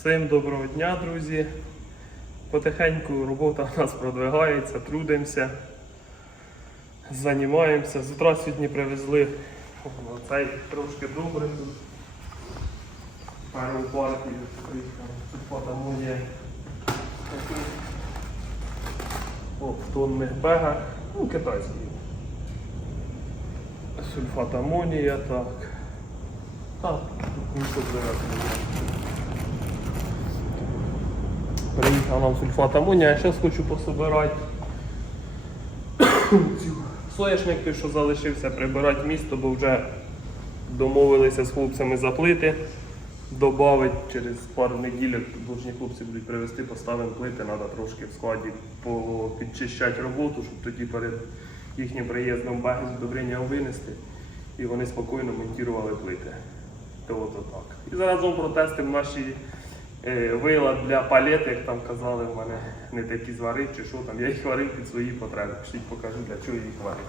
Всім доброго дня, друзі. Потихеньку робота у нас продвигається, трудимося, займаємося. З утра сьогодні привезли цей трошки добре тут. Пару партій фотомонія. О, в тонних бегах. Ну, китайський. Сульфат амонія, так. Так, тут нічого зараз Приїхав нам сульфат амонія, я зараз хочу пособирати соняшник, що залишився, прибирати місто, бо вже домовилися з хлопцями заплити. Добавить через пару неділь должні хлопці будуть привезти, поставимо плити, треба трошки в складі підчищати роботу, щоб тоді перед їхнім приїздом баги з винести і вони спокійно монтували плити. То от отак. І заразом протестимо наші вила для палет, як там казали, в мене не такі зварив чи що там. Я їх варив під свої потреби. Пішліть покажу, для чого я їх варив.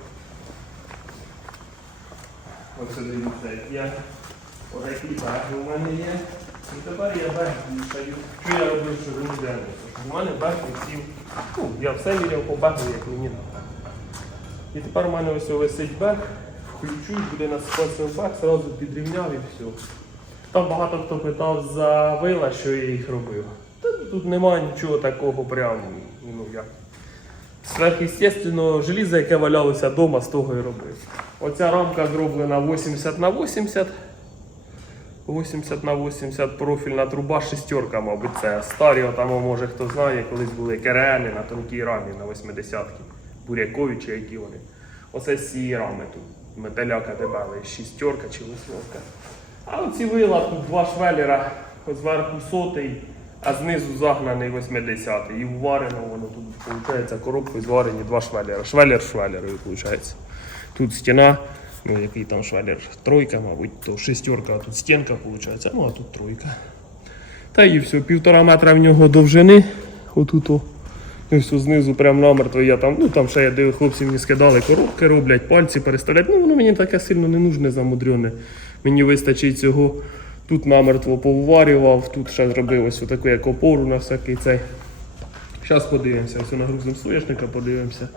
Ось дивіться, як я отакі баги у мене є. І тепер я бег вішаю. Що я робив, що він? У мене бег хотів. Ну, я все міряв по бегу, як мені треба. І тепер у мене ось висить бег, включу, буде насипатися в бег, одразу підрівняв і все. Там багато хто питав за вила, що я їх робив. Та тут немає нічого такого прям, ну як. Сверхъестественного желіза, яке валялося вдома, з того і робив. Оця рамка зроблена 80 на 80. 80 на 80 профільна труба, шестерка, мабуть, це старі, там, може хто знає, колись були керени на тонкій рамі на 80-ки. Бурякові чи які вони. Оце з цієї рами тут. Металяка дебели, шістерка чи восьмерка. А оці вила тут два швелера, зверху сотий, а знизу загнаний 80-й. І вварено воно тут, виходить, коробкою зварені два швелера. Швелер швелерою, виходить. Тут стіна, ну який там швелер, тройка, мабуть, то шестерка, а тут стінка, виходить, ну а тут тройка. Та і все, півтора метра в нього довжини. Отут. О. І все знизу прям намертво я там, ну там ще я дивив, хлопці мені скидали коробки, роблять, пальці переставляють. Ну воно мені таке сильно не нужне, замудрьоне. Мені вистачить цього. Тут намертво поварював, тут ще зробив ось таку як опору на всякий цей. Зараз подивимося, ось нагрузимо соняшника, подивимося,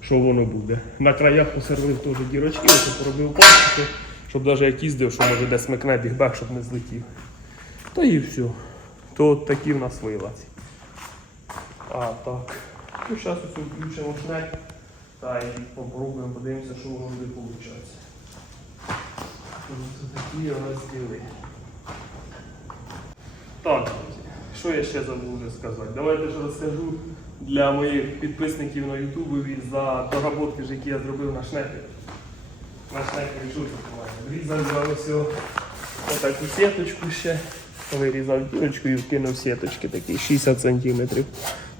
що воно буде. На краях посервив теж дірочки, ось поробив пальчики, щоб навіть як їздив, що може десь смикне бігбек, щоб не злетів. Та і все. То от такі в нас вилаці. А, так. Ну, зараз ось включимо шнек. Та і попробуємо, подивимося, що воно буде виходить. Такі розділи. Так, друзі, що я ще забув вже сказати? Давайте ж розкажу для моїх підписників на Ютубі за доработки, які я зробив на шнеки. На що тут Врізав за ось отаку сіточку ще. Вирізав дірочку і вкинув сіточки такі 60 см.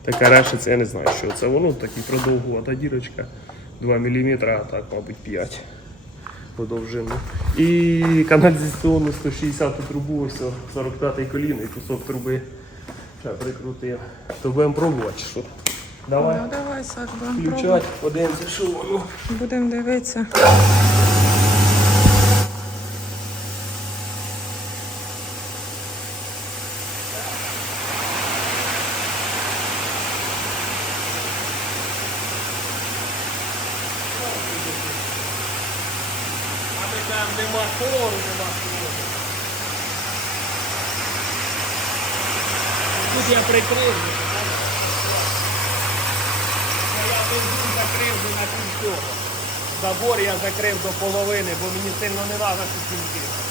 Така решиться, я не знаю, що це воно, такий продовгувата дірочка. 2 мм, а так, мабуть, 5 по довжину. І каналізаційну 160 трубу, ось 45-й коліно і кусок труби. Ще прикрутив. То будемо пробувати, що. Давай Ну давай, Саш, будемо пробувати. включати, подивимося, що воно. Будемо дивитися. А ми нема колору, нема хору. Тут я прикрив. Я тут закрив на цього. Забор я закрив до половини, бо мені сильно не треба стінки.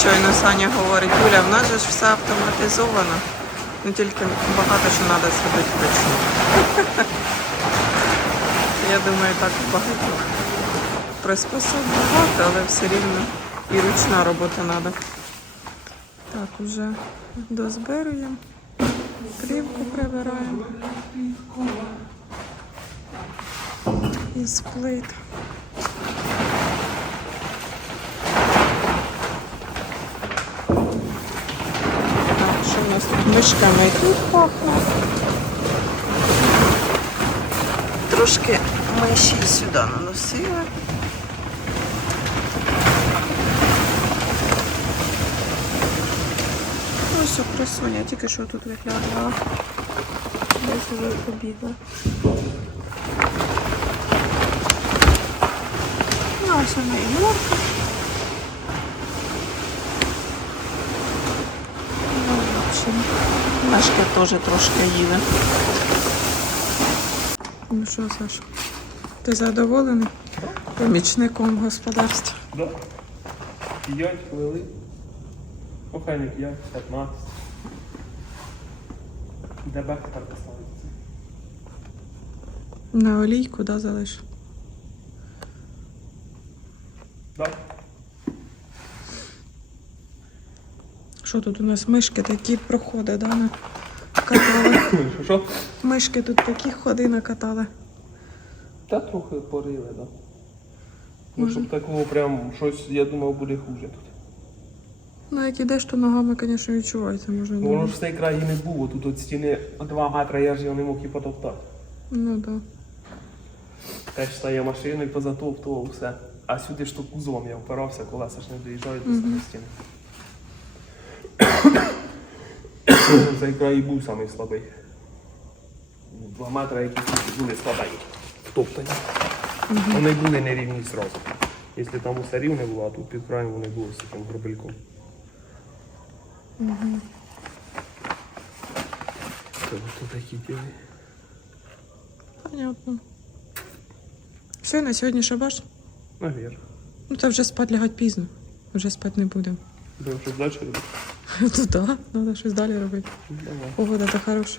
Щойно Саня говорить, Юля, в нас же ж все автоматизовано. Ну тільки багато що треба зробити вручну. Я думаю, так у багатьох. Приспособ багато, але все рівно і ручна робота треба. Так, уже дозбируємо. Плівку прибираємо. Із плит. Так, що у нас тут мишками і тут пахне. Трошки миші сюди наносили. Ось що красуня, тільки що тут виглядала. Десь вже побігла. Ну, ось вона і морка. Ну, общем, Машка теж трошки їде. Ну що, Саша, ти задоволений помічником в господарстві? Да. 5 хвилин. Ну, хай не 5, 15. Де бехтер поставиться? На олійку, да, залиш? Да. Що тут у нас мишки такі проходи, да, на катали? Що? Мишки тут такі ходи накатали. Та трохи порили, да. Ну, щоб такого прям щось, я думав, буде хуже тут. Ну, як ідеш, то ногами, звісно, відчувається, можна Ну, Воно думати. ж з цієї краї не було, тут от стіни 2 метри, я ж його не мог і потоптати. Ну да. Теж стає машиною, позатовтував все. А сюди ж то кузовом я впирався, колеса ж не доїжджають до самої стіни. Цей край і був самий слабий. Два метри, які тут були складані, втоптані. Вони були нерівні зразу. Якщо там усе рівне було, а тут під краєм вони були з таким гробельком. Це ось такі діли. Понятно. Все, на сьогодні шабаш? Навір. Ну, та вже спать лягати пізно. Вже спати не будемо. Будемо щось далі робити? Ну треба щось далі робити. Погода та хороша.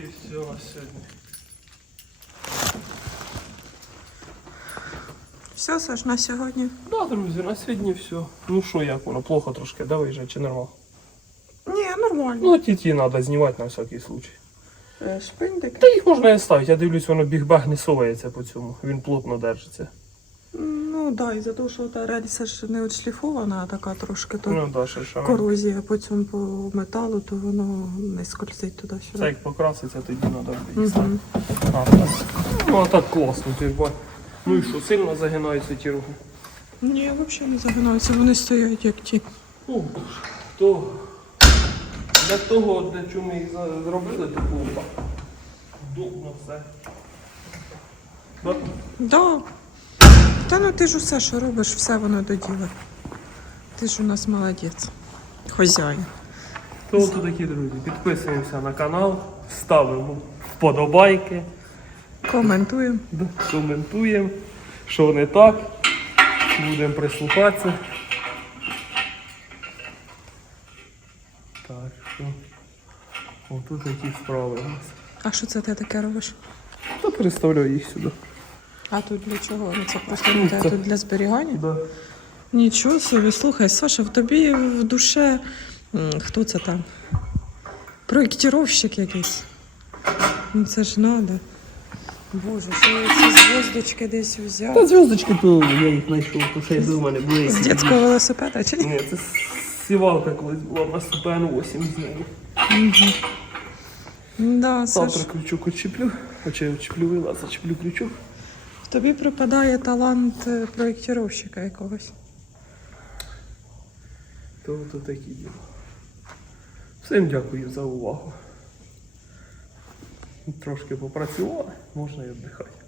І все сьогодні. Все, Саш, на сьогодні. Да, друзі, на сьогодні все. Ну що, як воно, плохо трошки, да виїжджає чи нормально? Ні, нормально. Ну, ті ті треба знімати на всякий случай. Е, Шпиндик. Та їх можна і ставити, я дивлюсь, воно бігбаг не совається по цьому. Він плотно держиться. Ну да, і за того, що та рельса ж не отшліфована, а така трошки то Ну, да, ще що. корозія по цьому по металу, то воно не скользить Це туди-сюди. як покраситься, тоді треба. А, так. Ну, а так класно, ти ж. Ну і що, сильно загинаються ті роги? Ні, взагалі не загинаються, вони стоять як ті. О, Боже. То для того, для чого ми їх за- зробили, то було так. Все. Да? Да. Та ну ти ж усе, що робиш, все воно до діла. Ти ж у нас молодець. Хозяїн. То от такі друзі. Підписуємося на канал, ставимо вподобайки, Коментуємо. да, коментуємо, що не так. Будемо прислухатися. Так, що. Ось такі справи у нас. А що це ти таке робиш? Та переставляю їх сюди. А тут для чого? Ну це просто для, тут для зберігання? Да. Нічого собі, слухай, Саша, в тобі в душе. м, Хто це там? Проєктировщик якийсь. Ну це ж надо. Боже, що я ці зв'язочки десь Та взяв? зв'язочки то я їх знайшов, то ще й до мене були. З дитячого велосипеда чи ні? Ні, це сівалка колись була в нас ПН 8 з нею. Да, Саш, Завтра крючок очіплю, хоча я очіплю вила, зачеплю крючок. Тобі припадає талант проєктіровщика якогось. То то такі діло. Всім дякую за увагу. Трошки попрацювали, можна і віддихати.